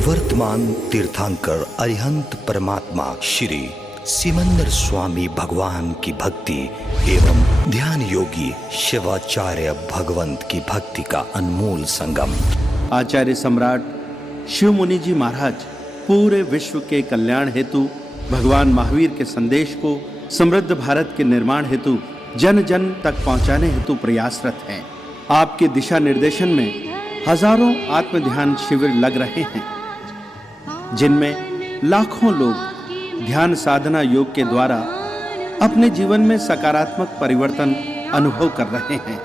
वर्तमान तीर्थंकर अरिहंत परमात्मा श्री सिमंदर स्वामी भगवान की भक्ति एवं ध्यान योगी शिवाचार्य भगवंत की भक्ति का अनमोल संगम। आचार्य सम्राट शिव मुनि जी महाराज पूरे विश्व के कल्याण हेतु भगवान महावीर के संदेश को समृद्ध भारत के निर्माण हेतु जन जन तक पहुंचाने हेतु प्रयासरत हैं। आपके दिशा निर्देशन में हजारों आत्म ध्यान शिविर लग रहे हैं, जिनमें लाखों लोग ध्यान साधना योग के द्वारा अपने जीवन में सकारात्मक परिवर्तन अनुभव कर रहे हैं।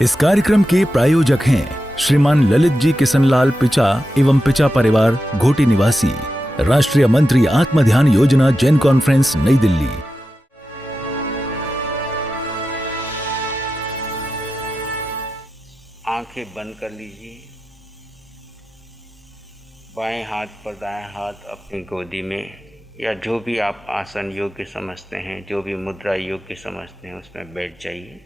इस कार्यक्रम के प्रायोजक हैं श्रीमान ललित जी किशनलाल पिचा एवं पिचा परिवार, घोटी निवासी, राष्ट्रीय मंत्री आत्म ध्यान योजना, जन कॉन्फ्रेंस, नई दिल्ली। आंखें बंद कर लीजिए। बाएं हाथ पर दाएं हाथ अपनी गोदी में, या जो भी आप आसन योग्य समझते हैं, जो भी मुद्रा योग्य समझते हैं, उसमें बैठ जाइए।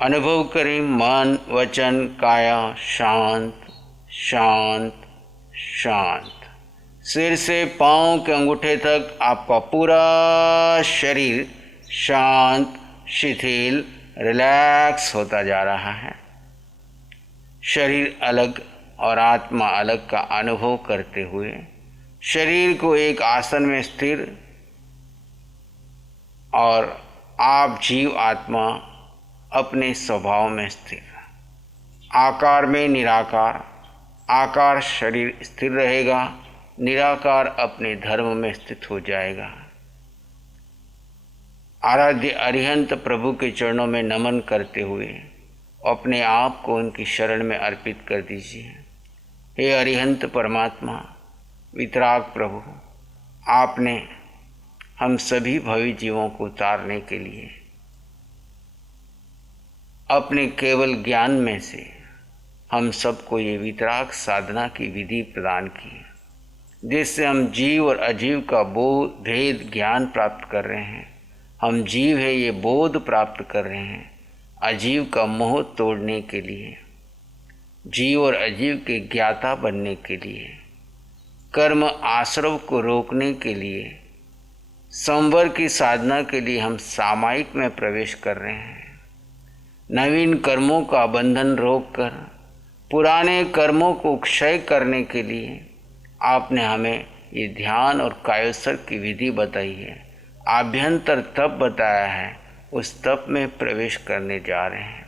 अनुभव करें मन वचन काया शांत शांत शांत। सिर से पांव के अंगूठे तक आपका पूरा शरीर शांत शिथिल रिलैक्स होता जा रहा है। शरीर अलग और आत्मा अलग का अनुभव करते हुए शरीर को एक आसन में स्थिर और आप जीव आत्मा अपने स्वभाव में स्थिर, आकार में निराकार। आकार शरीर स्थिर रहेगा, निराकार अपने धर्म में स्थित हो जाएगा। आराध्य अरिहंत प्रभु के चरणों में नमन करते हुए अपने आप को उनकी शरण में अर्पित कर दीजिए। हे अरिहंत परमात्मा, वितराग प्रभु, आपने हम सभी भवी जीवों को उतारने के लिए अपने केवल ज्ञान में से हम सबको ये वितराग साधना की विधि प्रदान की, जिससे हम जीव और अजीव का बोध भेद ज्ञान प्राप्त कर रहे हैं। हम जीव है ये बोध प्राप्त कर रहे हैं, अजीव का मोह तोड़ने के लिए, जीव और अजीव के ज्ञाता बनने के लिए, कर्म आश्रव को रोकने के लिए, संवर की साधना के लिए हम सामायिक में प्रवेश कर रहे हैं। नवीन कर्मों का बंधन रोककर पुराने कर्मों को क्षय करने के लिए आपने हमें ये ध्यान और कायोत्सर्ग की विधि बताई है, आभ्यंतर तप बताया है। उस तप में प्रवेश करने जा रहे हैं।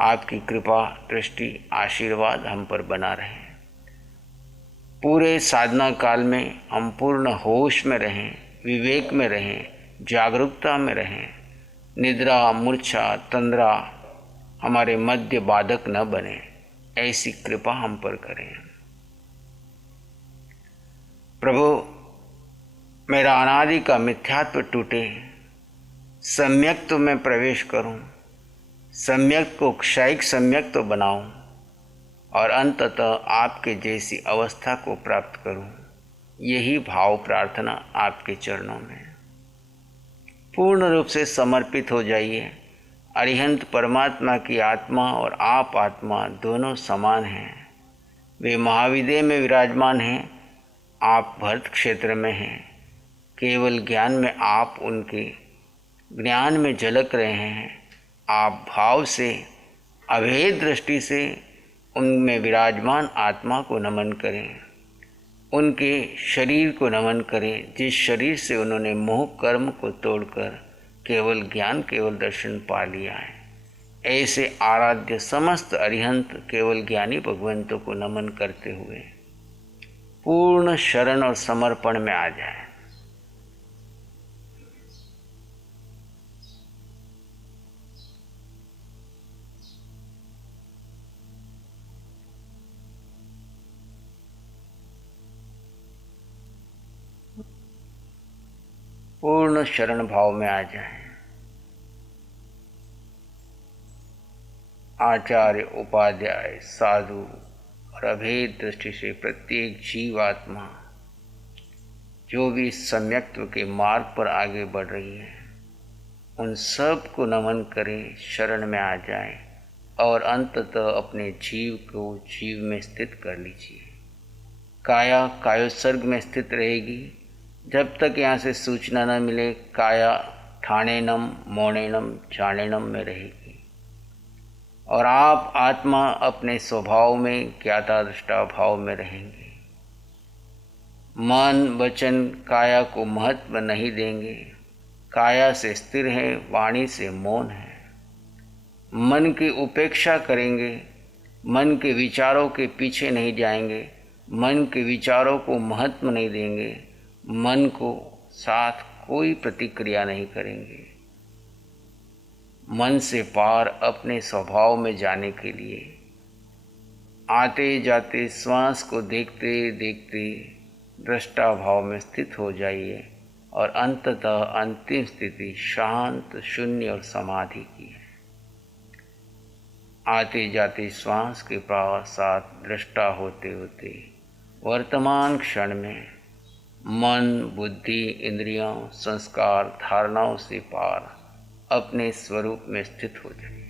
आपकी कृपा दृष्टि आशीर्वाद हम पर बना रहे। पूरे साधना काल में हम पूर्ण होश में रहें, विवेक में रहें, जागरूकता में रहें। निद्रा मूर्छा तंद्रा हमारे मध्य बाधक न बने, ऐसी कृपा हम पर करें। प्रभु, मेरा अनादि का मिथ्यात्व टूटे, सम्यक्त्व में प्रवेश करूं, सम्यक को क्षयिक सम्यक्त्व बनाऊं और अंततः आपके जैसी अवस्था को प्राप्त करूं। यही भाव प्रार्थना आपके चरणों में। पूर्ण रूप से समर्पित हो जाइए। अरिहंत परमात्मा की आत्मा और आप आत्मा दोनों समान हैं। वे महाविदेह में विराजमान हैं, आप भरत क्षेत्र में हैं। केवल ज्ञान में आप उनके ज्ञान में झलक रहे हैं। आप भाव से अभेद दृष्टि से उनमें विराजमान आत्मा को नमन करें, उनके शरीर को नमन करें, जिस शरीर से उन्होंने मोह कर्म को तोड़कर केवल ज्ञान केवल दर्शन पा लिया है। ऐसे आराध्य समस्त अरिहंत केवल ज्ञानी भगवंतों को नमन करते हुए पूर्ण शरण और समर्पण में आ जाए। पूर्ण शरण भाव में आ जाए। आचार्य, उपाध्याय, साधु और अभेद दृष्टि से प्रत्येक जीवात्मा जो भी सम्यक्त्व के मार्ग पर आगे बढ़ रही है, उन सब को नमन करें, शरण में आ जाएं और अंततः अपने जीव को जीव में स्थित कर लीजिए। काया कायोत्सर्ग में स्थित रहेगी। जब तक यहाँ से सूचना न मिले, काया ठाणेनम, मौणेनम, जानेनम में रहेगी और आप आत्मा अपने स्वभाव में ज्ञाता दृष्टा भाव में रहेंगे। मन वचन काया को महत्व नहीं देंगे। काया से स्थिर है, वाणी से मौन है। मन की उपेक्षा करेंगे, मन के विचारों के पीछे नहीं जाएंगे, मन के विचारों को महत्व नहीं देंगे, मन को साथ कोई प्रतिक्रिया नहीं करेंगे। मन से पार अपने स्वभाव में जाने के लिए आते जाते श्वास को देखते देखते दृष्टा भाव में स्थित हो जाइए और अंततः अंतिम स्थिति शांत, शून्य और समाधि की है। आते जाते श्वास के साथ दृष्टा होते होते वर्तमान क्षण में मन, बुद्धि, इंद्रियों, संस्कार, धारणाओं से पार अपने स्वरूप में स्थित हो जाइए।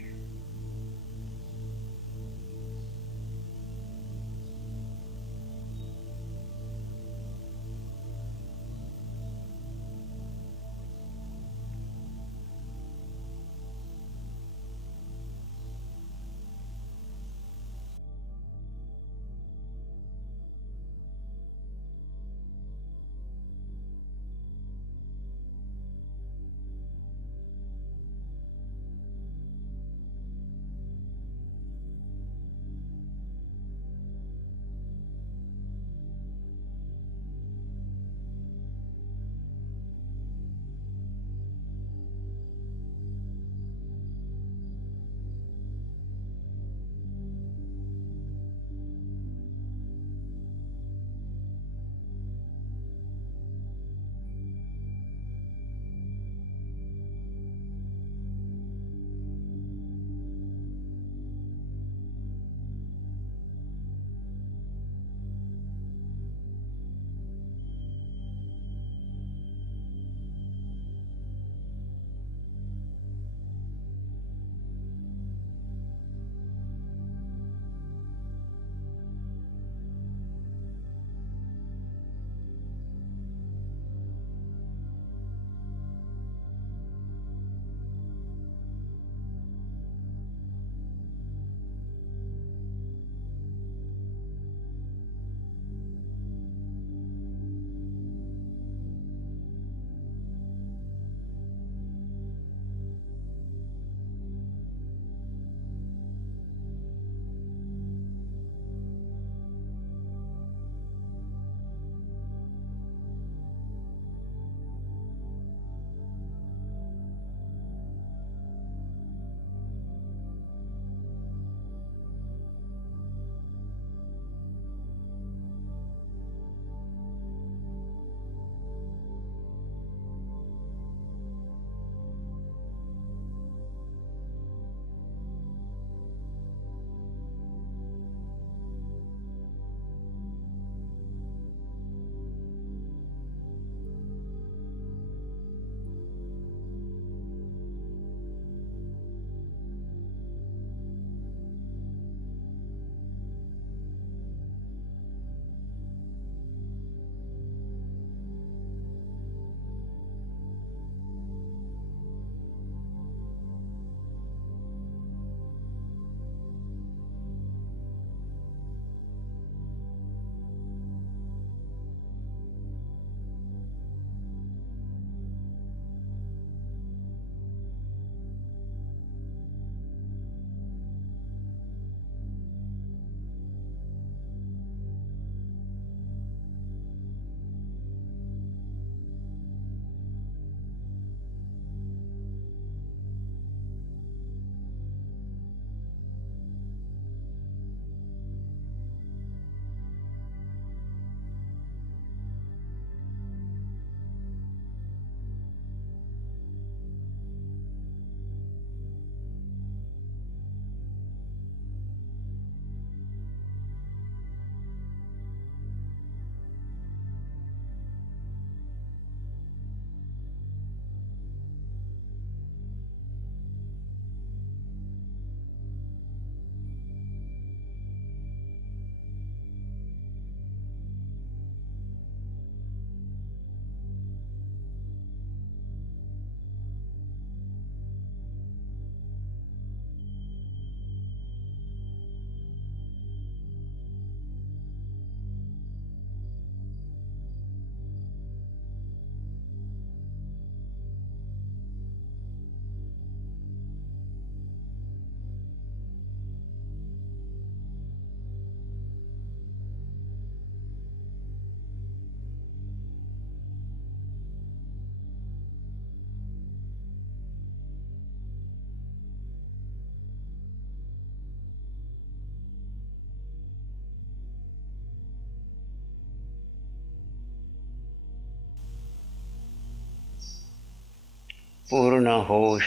पूर्ण होश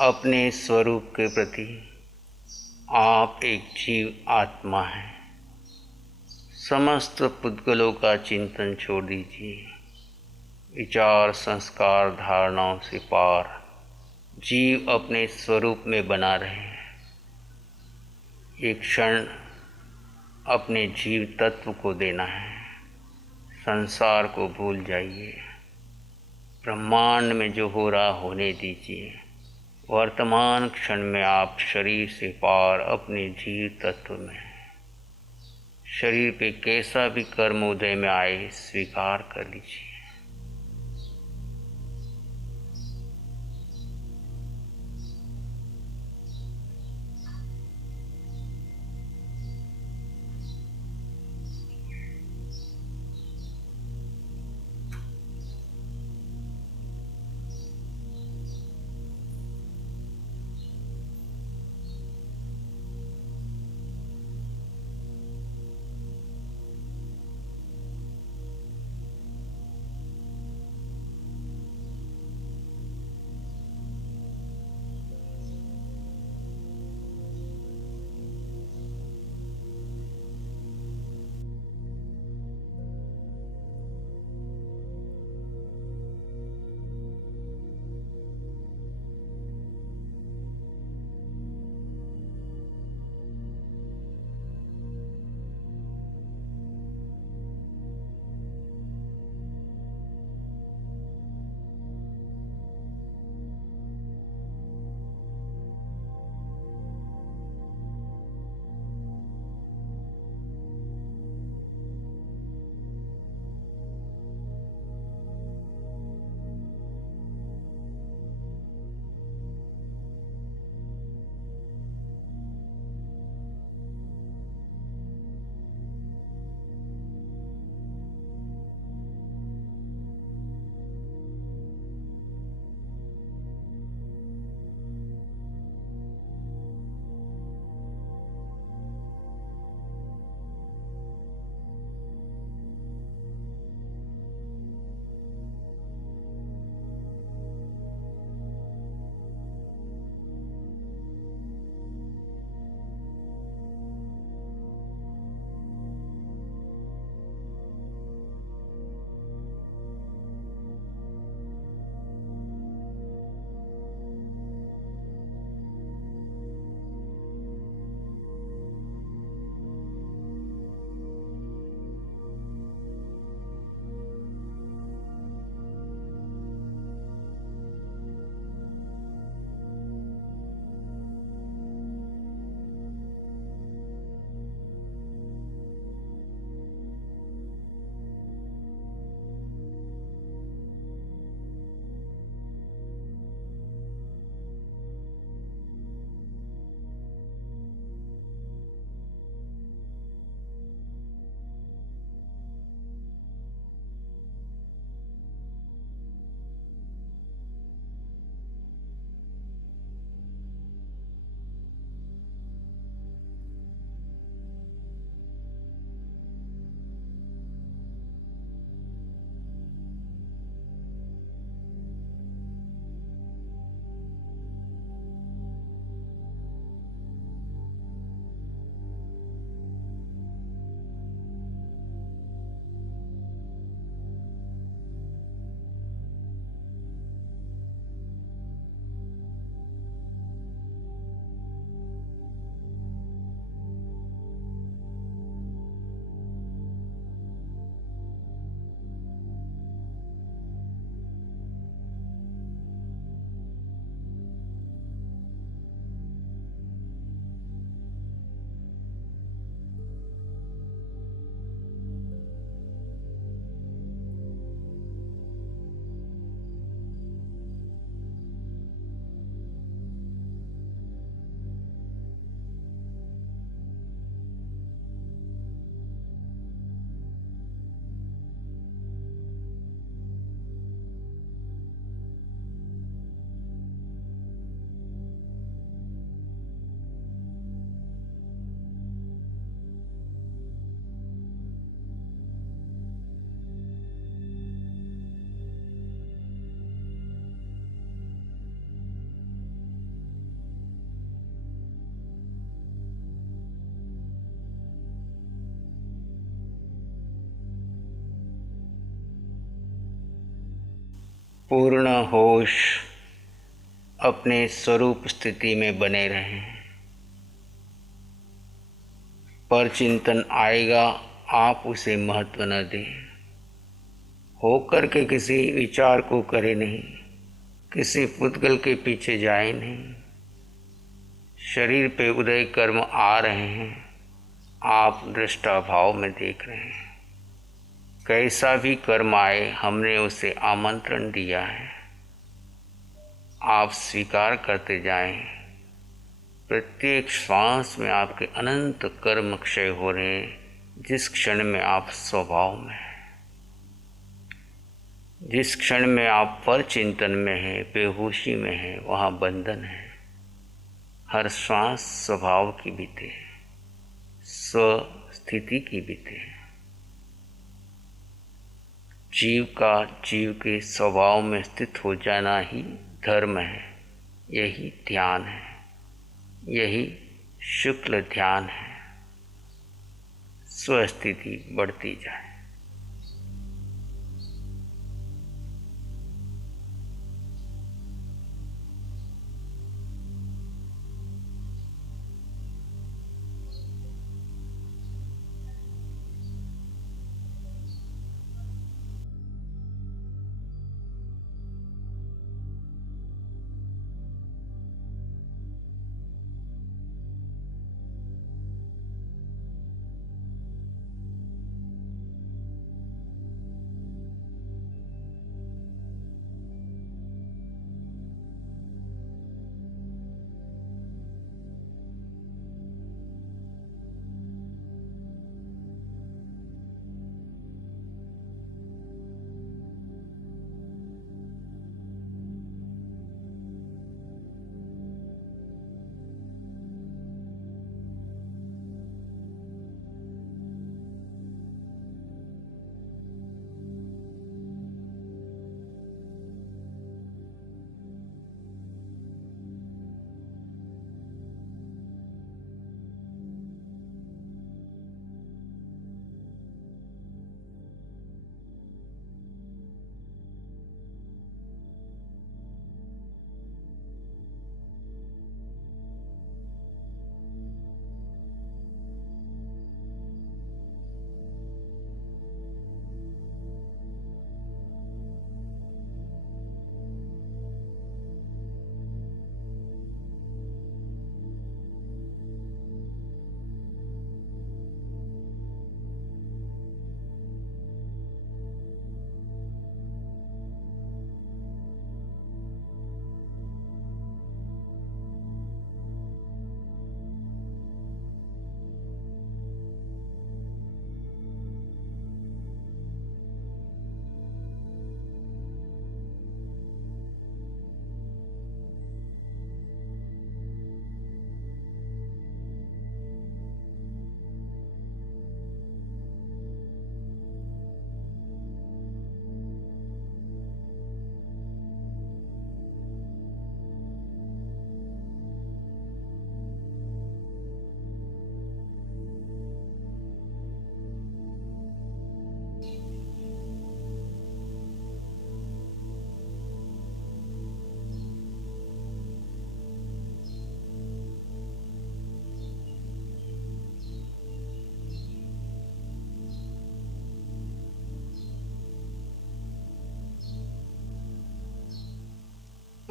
अपने स्वरूप के प्रति आप एक जीव आत्मा हैं। समस्त पुद्गलों का चिंतन छोड़ दीजिए। विचार, संस्कार, धारणाओं से पार जीव अपने स्वरूप में बना रहे। एक क्षण अपने जीव तत्व को देना है। संसार को भूल जाइए। ब्रह्मांड में जो हो रहा होने दीजिए। वर्तमान क्षण में आप शरीर से पार अपने जीव तत्व में हैं। शरीर पे कैसा भी कर्म उदय में आए स्वीकार कर लीजिए। पूर्ण होश अपने स्वरूप स्थिति में बने रहें। पर चिंतन आएगा, आप उसे महत्व न दें। होकर के किसी विचार को करे नहीं, किसी पुद्गल के पीछे जाए नहीं। शरीर पे उदय कर्म आ रहे हैं, आप दृष्टा भाव में देख रहे हैं। कैसा भी कर्म आए, हमने उसे आमंत्रण दिया है, आप स्वीकार करते जाएं। प्रत्येक श्वास में आपके अनंत कर्म क्षय हो रहे हैं। जिस क्षण में आप स्वभाव में हैं, जिस क्षण में आप पर चिंतन में हैं, बेहोशी में हैं, वहाँ बंधन है। हर श्वास स्वभाव की बीते, स्वस्थिति की बीते। जीव का जीव के स्वभाव में स्थित हो जाना ही धर्म है। यही ध्यान है, यही शुक्ल ध्यान है। स्वस्थिति बढ़ती जाए।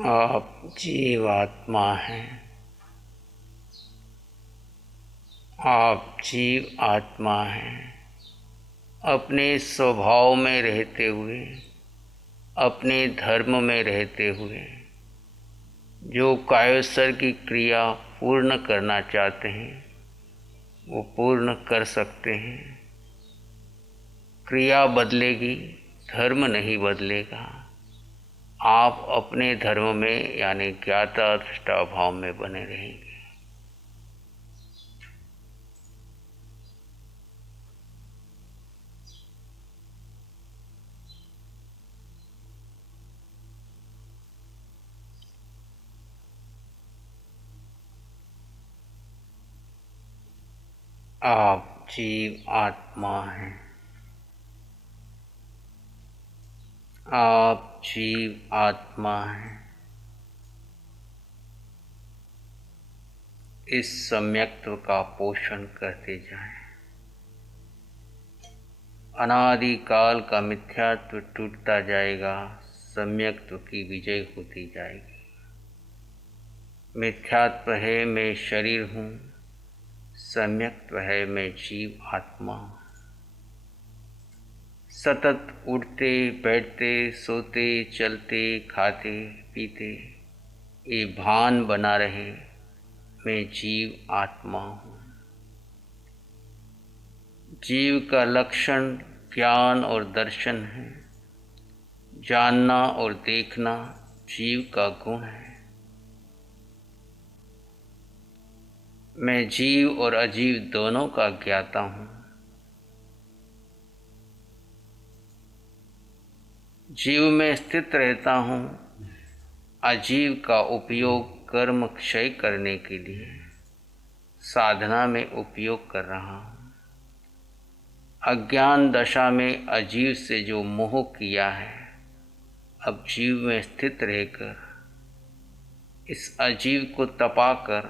आप जीवात्मा हैं। आप जीव आत्मा हैं। अपने स्वभाव में रहते हुए, अपने धर्म में रहते हुए, जो कायोत्सर्ग की क्रिया पूर्ण करना चाहते हैं वो पूर्ण कर सकते हैं। क्रिया बदलेगी, धर्म नहीं बदलेगा। आप अपने धर्म में यानी ज्ञाता दृष्टा भाव में बने रहेंगे। आप जीव आत्मा हैं। आप जीव आत्मा हैं। इस सम्यक्त्व का पोषण करते जाएं। अनादिकाल का मिथ्यात्व टूटता जाएगा, सम्यक्त्व की विजय होती जाएगी। मिथ्यात्व है मैं शरीर हूँ, सम्यक्त्व है मैं जीव आत्मा हूँ। सतत उठते बैठते सोते चलते खाते पीते ये भान बना रहे मैं जीव आत्मा हूँ। जीव का लक्षण ज्ञान और दर्शन है। जानना और देखना जीव का गुण है। मैं जीव और अजीव दोनों का ज्ञाता हूँ। जीव में स्थित रहता हूँ, अजीव का उपयोग कर्म क्षय करने के लिए साधना में उपयोग कर रहा हूँ। अज्ञान दशा में अजीव से जो मोह किया है, अब जीव में स्थित रहकर इस अजीव को तपाकर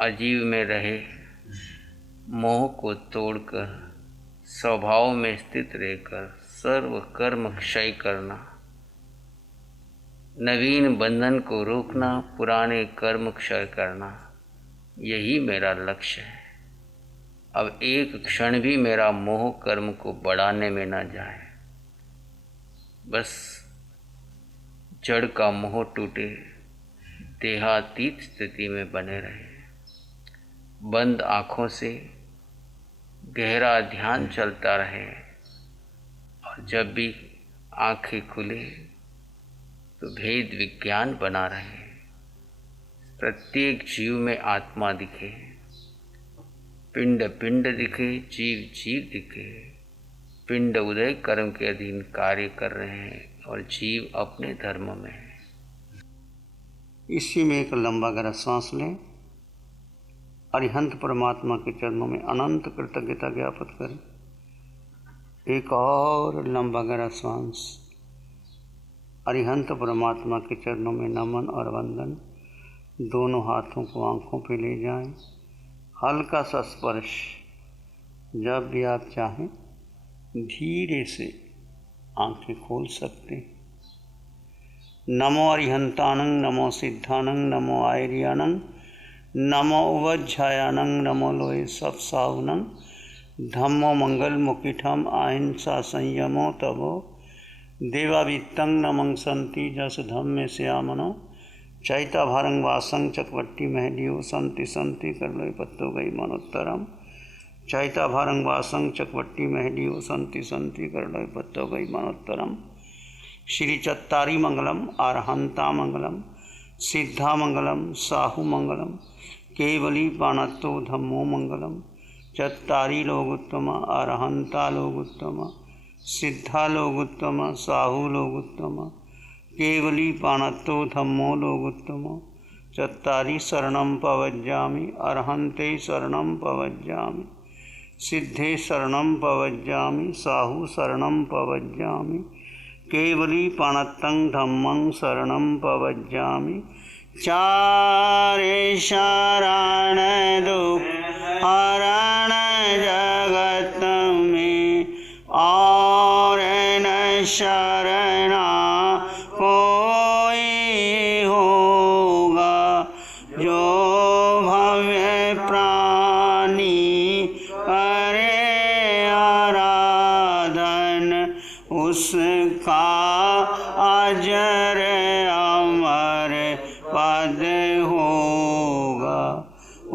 अजीव में रहे मोह को तोड़कर स्वभाव में स्थित रहकर सर्व कर्म क्षय करना, नवीन बंधन को रोकना, पुराने कर्म क्षय करना, यही मेरा लक्ष्य है। अब एक क्षण भी मेरा मोह कर्म को बढ़ाने में न जाए। बस जड़ का मोह टूटे, देहातीत स्थिति में बने रहे। बंद आँखों से गहरा ध्यान चलता रहे और जब भी आँखें खुले तो भेद विज्ञान बना रहे। प्रत्येक जीव में आत्मा दिखे, पिंड पिंड दिखे, जीव जीव दिखे। पिंड उदय कर्म के अधीन कार्य कर रहे हैं और जीव अपने धर्म में है। इसी में एक लंबा गहरा सांस लें। अरिहंत परमात्मा के चरणों में अनंत कृतज्ञता ज्ञापित करें। एक और लंबा गहरा सांस। अरिहंत परमात्मा के चरणों में नमन और वंदन। दोनों हाथों को आंखों पे ले जाएं। हल्का सा स्पर्श। जब भी आप चाहें धीरे से आंखें खोल सकते हैं। नमो अरिहंतानंग, नमो सिद्धानंग, नमो आयर्यानंग, नमो उवज्झायानंग, नमो लोए सब सावनंग, धम्मो मंगल मुकिठम अहिंसा संयमो तवो देवावित्तंग नमंग संति जस धम्मे श्यामनो चैता भारंग वासंग चकवट्टी महलियो संति संति कर लो पत्तो गई मनोत्तरम चैता भारंग वासंग चकवट्टी महलियो संति संति कर लो पत्तो गई मनोत्तरम। श्री चत्तारी मंगलम, अरहंता मंगलम, सिद्धा मंगलम, साहु मंगलम, केवली पाणत्तो धम्मो मंगलम। चत्तारी लोग उत्तम, अरहंता लोग उत्तम, सिद्धा लोग उत्तम, साहु लोग उत्तम, केवली पाणत्तो धम्मो लोग उत्तम। चत्तारी शरणं पवज्जामि, अरहंते शरणं पवज्जामि, सिद्धे शरणं पवज्जामि, साहु शरणं पवज्जामि, केवली पाणत्तं धम्मं शरणं पवज्जामि। चारे शरण दुख हरण जगत में और न शरणा कोई होगा। जो भव्य प्राणी करे आराधन उसका अजर अमर पद होगा,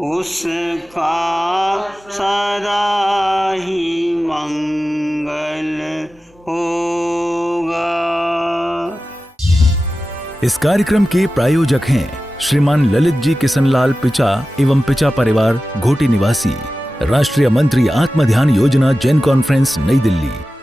उसका सदा ही मंगल होगा। इस कार्यक्रम के प्रायोजक हैं श्रीमान ललित जी किशनलाल पिचा एवं पिचा परिवार, घोटी निवासी, राष्ट्रीय मंत्री आत्मध्यान योजना, जैन कॉन्फ्रेंस, नई दिल्ली।